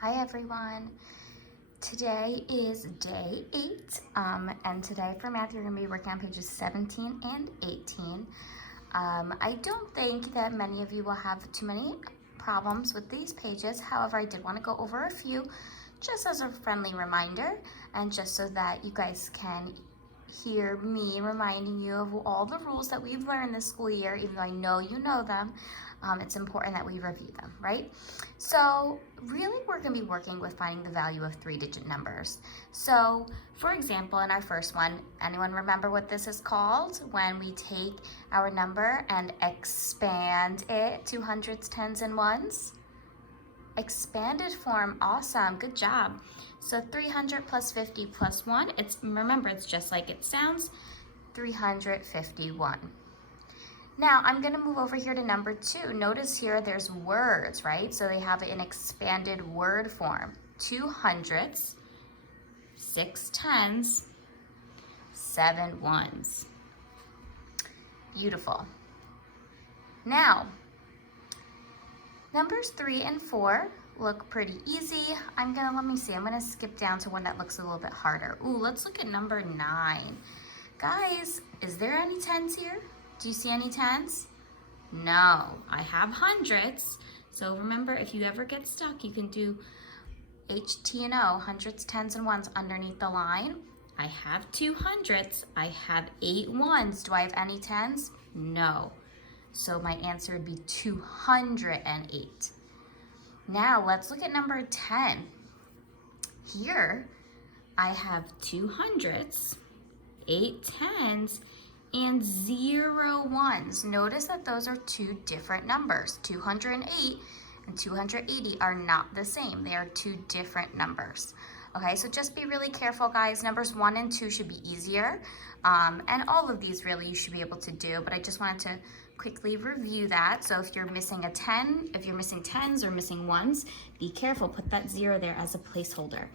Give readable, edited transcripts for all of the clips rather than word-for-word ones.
Hi everyone. Today is day 8, and today for math you're going to be working on pages 17 and 18. I don't think that many of you will have too many problems with these pages. However, I did want to go over a few just as a friendly reminder and just so that you guys can hear me reminding you of all the rules that we've learned this school year. Even though I know you know them, it's important that we review them, right? So really we're going to be working with finding the value of 3-digit numbers. So for example, in our first one, anyone remember what this is called when we take our number and expand it to hundreds, tens, and ones? Expanded form. Awesome, good job. So 300 plus 50 plus 1, remember it's just like it sounds, 351. Now I'm going to move over here to number 2. Notice here there's words, right? So they have it in expanded word form. 2 hundreds, 6 tens, 7 ones. Beautiful. Now, numbers 3 and 4 look pretty easy. I'm gonna skip down to one that looks a little bit harder. Ooh, let's look at number 9. Guys, is there any tens here? Do you see any tens? No, I have hundreds. So remember, if you ever get stuck, you can do HT&O, hundreds, tens, and ones underneath the line. I have 2 hundreds. I have 8 ones. Do I have any tens? No. So my answer would be 208. Now let's look at number 10. Here I have 2 hundreds, 8 tens, and 0 ones. Notice that those are 2 different numbers. 208 and 280 are not the same. They are 2 different numbers. Okay, so just be really careful, guys. Numbers 1 and 2 should be easier. And all of these really you should be able to do, but I just wanted to quickly review that. So if you're missing a 10, if you're missing tens or missing ones, be careful, put that 0 there as a placeholder.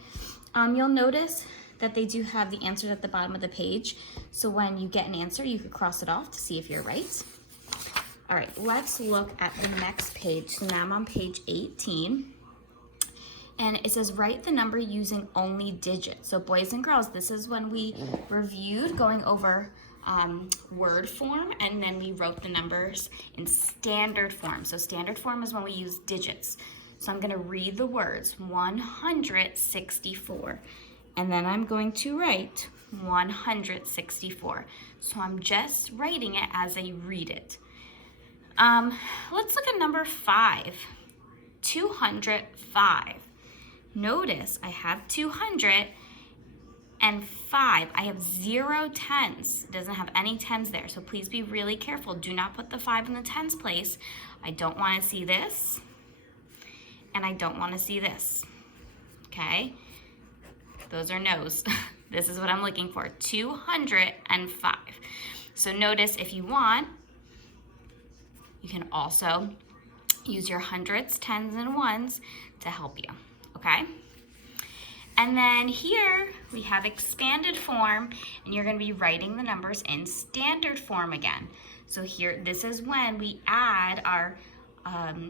You'll notice that they do have the answers at the bottom of the page. So when you get an answer, you could cross it off to see if you're right. All right, let's look at the next page. So now I'm on page 18. And it says write the number using only digits. So boys and girls, this is when we reviewed going over word form, and then we wrote the numbers in standard form. So standard form is when we use digits. So I'm gonna read the words 164, and then I'm going to write 164. So I'm just writing it as I read it. Let's look at number 5, 205. Notice I have 200 and 5. I have 0 tens. It doesn't have any tens there, so please be really careful. Do not put the 5 in the tens place. I don't want to see this, and I don't want to see this. Okay? Those are no's. This is what I'm looking for, 205. So notice if you want, you can also use your hundreds, tens, and ones to help you. Okay? And then here we have expanded form, and you're going to be writing the numbers in standard form again. So here, this is when we add our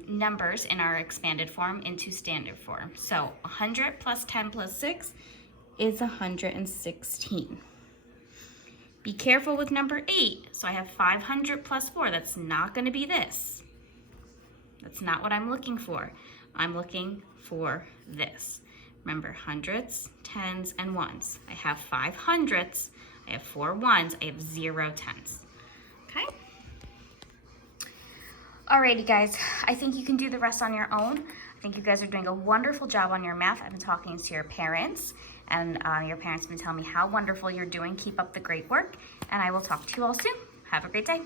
numbers in our expanded form into standard form. So 100 plus 10 plus 6 is 116. Be careful with number 8. So I have 500 plus 4. That's not going to be this. That's not what I'm looking for. I'm looking for this. Remember, hundreds, tens, and ones. I have 5 hundreds, I have 4 ones, I have 0 tens. Okay? Alrighty, guys. I think you can do the rest on your own. I think you guys are doing a wonderful job on your math. I've been talking to your parents, and your parents have been telling me how wonderful you're doing. Keep up the great work, and I will talk to you all soon. Have a great day.